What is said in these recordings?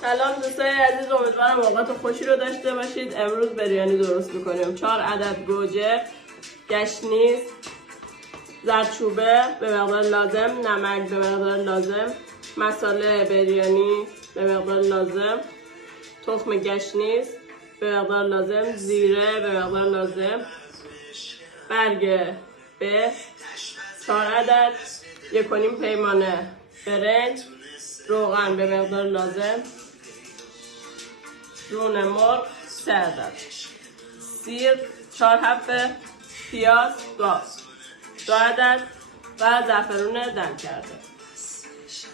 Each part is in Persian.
سلام دوستای عزیز، امیدوارم اوقات خوشی رو داشته باشید. امروز بریانی درست میکنیم. 4 عدد گوجه، گشنیز، زردچوبه به مقدار لازم، نمک به مقدار لازم، مساله بریانی به مقدار لازم، تخم گشنیز به مقدار لازم، زیره به مقدار لازم، برگ به 4 عدد، 1.5 پیمانه برنج، روغن به مقدار لازم، رون مرغ 3 عدد، سیر 4 حبه، پیاز گاز 2 عدد و زعفرون دم کرده.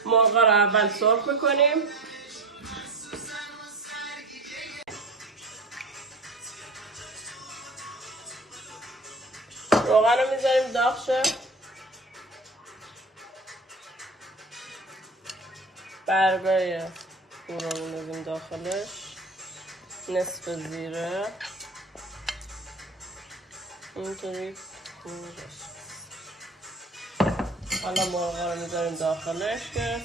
مرغا رو اول سرخ میکنیم. روغن رو میذاریم داغ شه. برگای او رو میذاریم داخلش، نصف زیره اینطوری. حالا مرغا رو میذاریم داخلش که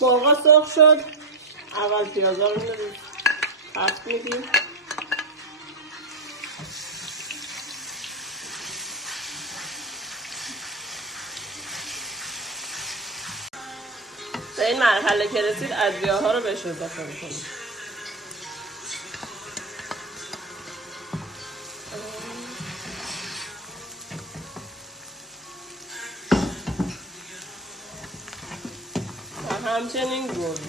مرغا سرخ شد. اول پیازا رو میذاریم پخت میدیم. به این مرحله که رسید ادویه‌ها رو بهش اضافه میکنیم. و همچنین گوجه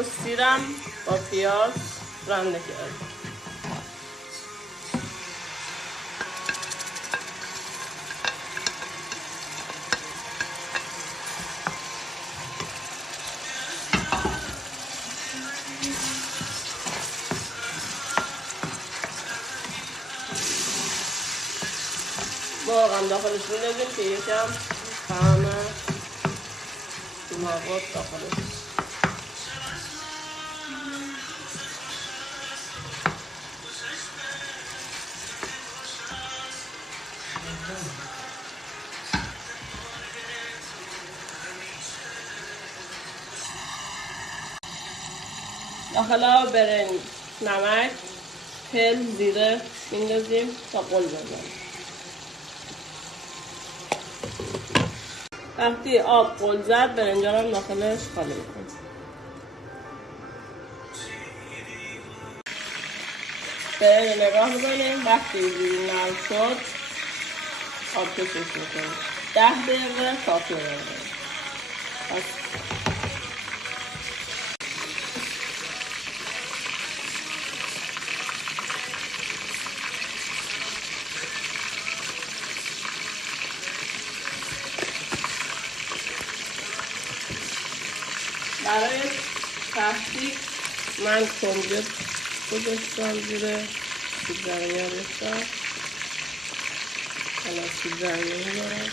و سیرم با پیاز رنده کردیم. مرغم داخلش می‌ندازیم که یکم طعم مرغ داخلش. داخل برنج، نمک، هل، زیره میندازیم تا قل بزنه. وقتی آب قل زد برنجا رو داخلش خالی میکنیم. برنج نگاه میکنیم. وقتی اینجوری نرم شد آب کشش میکنیم. 10 دقیقه کافی بمونه. برای تحقیق من کنجد گذاشتم زیر سیب زمینی ها ریختم. حالا سیب زمینی دارم.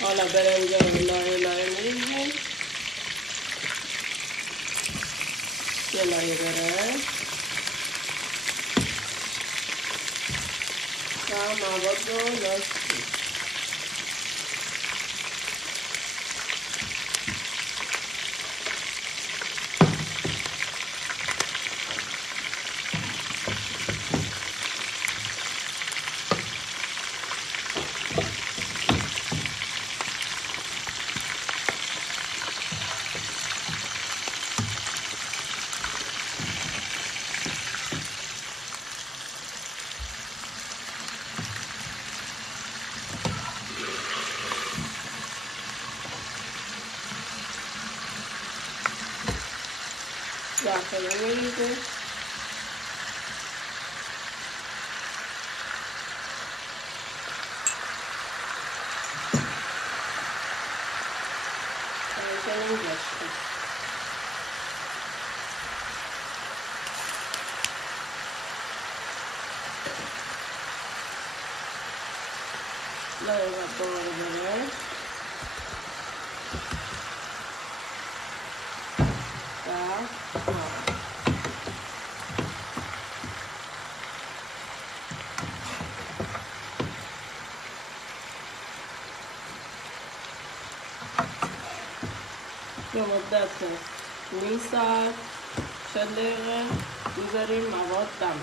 حالا برنجا رو لایه لایه میریزیم. یه لایه برنج و مواد رو لاستیم. زعفران می‌ریزیم. همچنین گشنیز. لایه دوباره بره یه مدت نیم ساعت 40 دقیقه میذاریم مواد دم.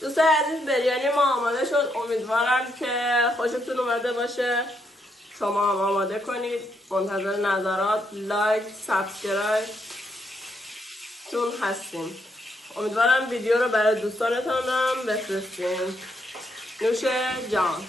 دوستان عزیز بریانی ما آماده شد. امیدوارم که خوشتون اومده باشه. شما هم آماده کنید. منتظر نظرات، لایک، سابسکرایب تون هستیم. امیدوارم ویدیو رو برای دوستانتان هم بفرستین. نوش جان.